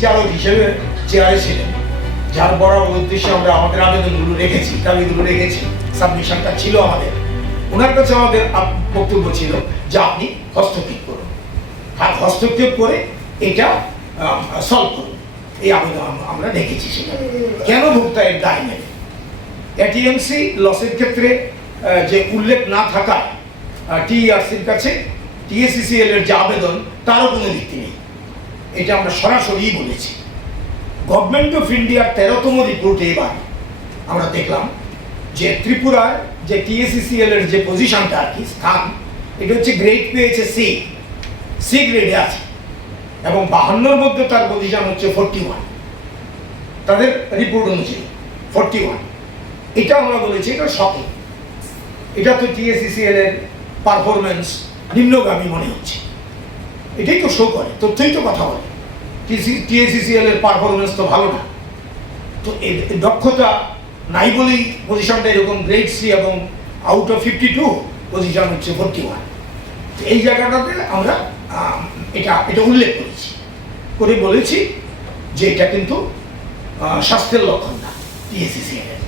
বিচারক হিসেবে চেয়ারে ছিলেন যার বরাবর উদ্দেশ্যে আমরা আমাদের আবেদনগুলো রেখেছি, দাবিগুলো রেখেছি, সাবমিশনটা ছিল আমাদের। ওনার কাছে আমাদের বক্তব্য ছিল যে আপনি হস্তক্ষেপ করুন। আর হস্তক্ষেপ করে এটা সলভ করুন। এই আবেদন আমরা রেখেছি সেখানে কেন ভোক্তা এর দায় নেবে? এটিএমসি লসের ক্ষেত্রে যে উল্লেখ না থাকা টিআরসির কাছে টিএসসিসিএল এর যে আবেদন, তারও কোনো ভিত্তি নেই। এটা আমরা সরাসরি বলেছি। গভর্নমেন্ট অফ ইন্ডিয়ার তেরোতম রিপোর্টে এবার আমরা দেখলাম যে ত্রিপুরার যে টিএসসিসিএল এর যে পজিশনটা আর কি, স্থান, এটা হচ্ছে গ্রেড পেয়েছে সি সি গ্রেডে আছে। এবং বাহান্নর মধ্যে তার পজিশন হচ্ছে ফোরটি ওয়ান তাদের রিপোর্ট অনুযায়ী ফোরটি ওয়ান এটা আমরা বলেছি, এটা শকিং এটা তো টিএসসিসিএল এর পারফরমেন্স নিম্নগামী মনে হচ্ছে। এটাই তো শো করে, তথ্যই তো কথা বলে। টিএসসিসিএল এর পারফরমেন্স তো ভালো না। তো এ- এ দক্ষতা নাই বলেই পজিশনটা এরকম গ্রেড সি এবং out of fifty two position হচ্ছে ফোরটি ওয়ান তো এই জায়গাটাতে আমরা এটা এটা উল্লেখ করেছি। করে বলেছি যে এটা কিন্তু স্বাস্থ্যের লক্ষণ না, টিএসসিসিএল এর।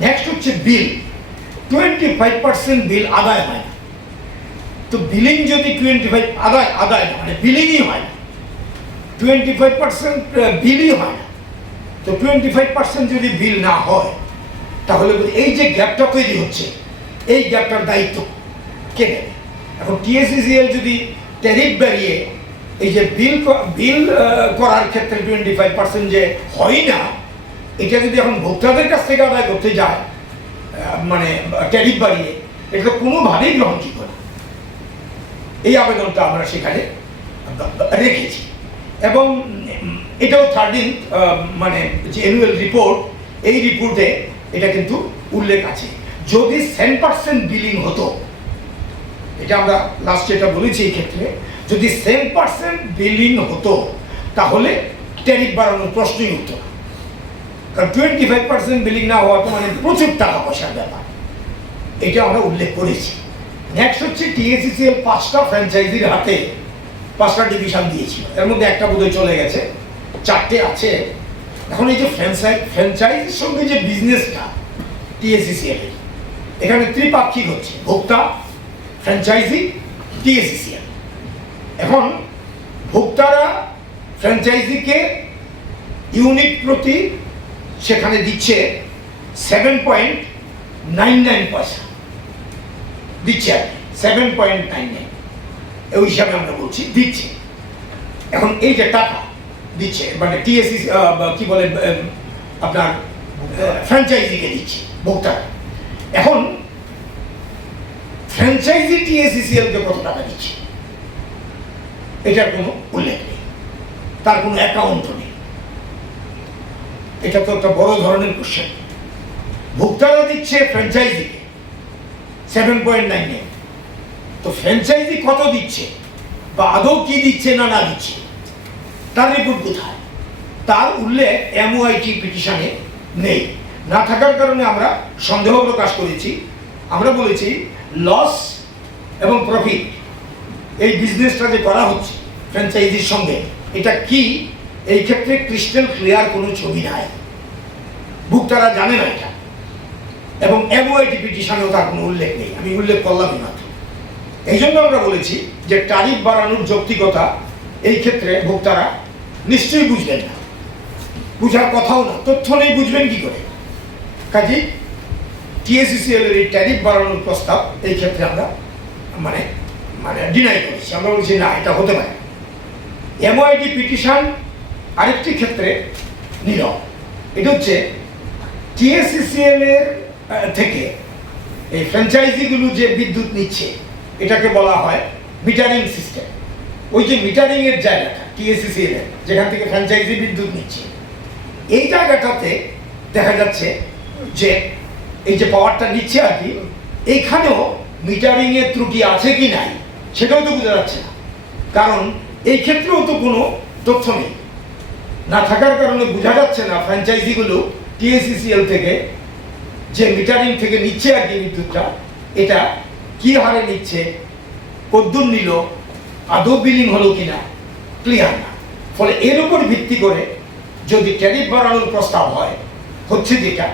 নেক্সট হচ্ছে bill twenty five percent bill আদায় হয় না। তো বিলিং যদি টোয়েন্টি ফাইভ আদায় আদায় মানে বিলিংই হয় না। টোয়েন্টি ফাইভ পার্সেন্ট বিলই হয় না। তো টোয়েন্টি ফাইভ পার্সেন্ট যদি বিল না হয়, তাহলে এই যে গ্যাপটা তৈরি হচ্ছে, এই গ্যাপটার দায়িত্ব কে নেবে? এখন টিএসসিসিএল যদি ট্যারিফ বাড়িয়ে, এই যে বিল বিল করার ক্ষেত্রে টোয়েন্টি ফাইভ পার্সেন্ট যে হয় না, এটা যদি এখন ভোক্তাদের কাছ থেকে আদায় করতে যায় মানে ট্যারিফ বাড়িয়ে, এটা কোনোভাবেই গ্রহণযোগ্য না। এই আবেদনটা আমরা সেখানে রেখেছি। এবং এটাও থার্টিন মানে যে অ্যানুয়াল রিপোর্ট এই রিপোর্টে এটা কিন্তু উল্লেখ আছে। যদি সেন পার্সেন্ট বিলিং হতো, এটা আমরা লাস্টে এটা বলেছি এই ক্ষেত্রে, যদি সেম পার্সেন্ট বিলিং হতো, তাহলে ট্যারিফ বাড়ানোর প্রশ্নই উঠতো না। কারণ টোয়েন্টি ফাইভ পার্সেন্ট বিলিং না হওয়া তো মানে প্রচুর টাকা পয়সার ব্যাপার। এটা আমরা উল্লেখ করেছি। নেক্সট হচ্ছে টিএসিসিএল পাঁচটা ফ্র্যাঞ্চাইজির হাতে পাঁচটা ডিভিশন দিয়েছিল। এর মধ্যে একটা বোধহয় চলে গেছে। চারটে আছে। এখন এই যে ফ্র্যাঞ্চাইজ ফ্র্যাঞ্চাইজির সঙ্গে যে বিজনেসটা টিএসিসিএল এখানে ত্রিপাক্ষিক হচ্ছে। ভোক্তা ফ্র্যাঞ্চাইজি টিএসিসিএল এখন ভোক্তারা ফ্র্যাঞ্চাইজিকে ইউনিট প্রতি সেখানে দিচ্ছে সেভেন পয়েন্ট নাইন নাইন পয়সা। দিচ্ছে আর সেভেন পয়েন্ট নাইন নাইন ওই হিসাবে আমরা বলছি, দিচ্ছে। এখন এই যে টাকা দিচ্ছে মানে টিএসসি কি বলে আপনার ফ্র্যাঞ্চাইজিকে দিচ্ছে, ভোক্তারা। এখন ফ্র্যাঞ্চাইজি টিএসসিসিএলকে কত টাকা দিচ্ছে? এটার কোনো উল্লেখ নেই। তার কোনো অ্যাকাউন্টও নেই। এটা তো একটা বড় ধরনের কোশ্চেন ভোক্তারা দিচ্ছে ফ্র্যাঞ্চাইজিকে সেভেন পয়েন্ট নাইন নাইন তো ফ্র্যাঞ্চাইজি কত দিচ্ছে? বা আদৌ কি দিচ্ছে না না দিচ্ছে? তার রিপোর্ট কোথায়? তার উল্লেখ এমওআইটি পিটিশনে নেই। না থাকার কারণে আমরা সন্দেহ প্রকাশ করেছি। আমরা বলেছি লস এবং প্রফিট এই বিজনেসটা যে করা হচ্ছে ফ্র্যাঞ্চাইজির সঙ্গে, এটা কি? এই ক্ষেত্রে ক্রিস্টাল ক্লিয়ার কোনো ছবি নাই। ভোক্তারা জানে না এটা। এবং এমওআইটি পিটিশনেও তার কোনো উল্লেখ নেই। আমি উল্লেখ করলামই মাত্র। এই জন্য আমরা বলেছি যে তারিফ বাড়ানোর যৌক্তিকতা এই ক্ষেত্রে ভোক্তারা নিশ্চয়ই বুঝবেন না। বুঝার কথাও না, তথ্য নেই, বুঝবেন কি করে? কাজে টিএসিসিএল এর এই ট্যারিফ বাড়ানোর প্রস্তাব এই ক্ষেত্রে আমরা মানে মানে ডিনাই করেছি। আমরা বলছি, না, এটা হতে পারে। এমওআইডি পিটিশন আরেকটি ক্ষেত্রে নীরব। এটা হচ্ছে টিএসসিসিএল এর থেকে এই ফ্র্যাঞ্চাইজিগুলো যে বিদ্যুৎ নিচ্ছে এটাকে বলা হয় মিটারিং সিস্টেম। ওই যে মিটারিং এর জায়গাটা, টিএসসিসিএল এর, যেখান থেকে ফ্র্যাঞ্চাইজি বিদ্যুৎ নিচ্ছে। এই জায়গাটাতে দেখা যাচ্ছে যে এই যে পাওয়ারটা নিচ্ছে আর কি, এইখানেও মিটারিং এর ত্রুটি আছে কি নাই, সেটাও তো বোঝা যাচ্ছে না। কারণ এই ক্ষেত্রেও তো কোনো তথ্য নেই। না থাকার কারণে বোঝা যাচ্ছে না ফ্র্যাঞ্চাইজিগুলো টিএসিসিএল থেকে যে মিটারিং থেকে নিচ্ছে আর কি বিদ্যুৎটা, এটা কি হারে নিচ্ছে? কদ্দুর নিল, আদৌ বিলিং হলো কিনা ক্লিয়ার না। ফলে এর উপর ভিত্তি করে যদি ট্যারিফ বাড়ানোর প্রস্তাব হয়, হচ্ছে যেটা।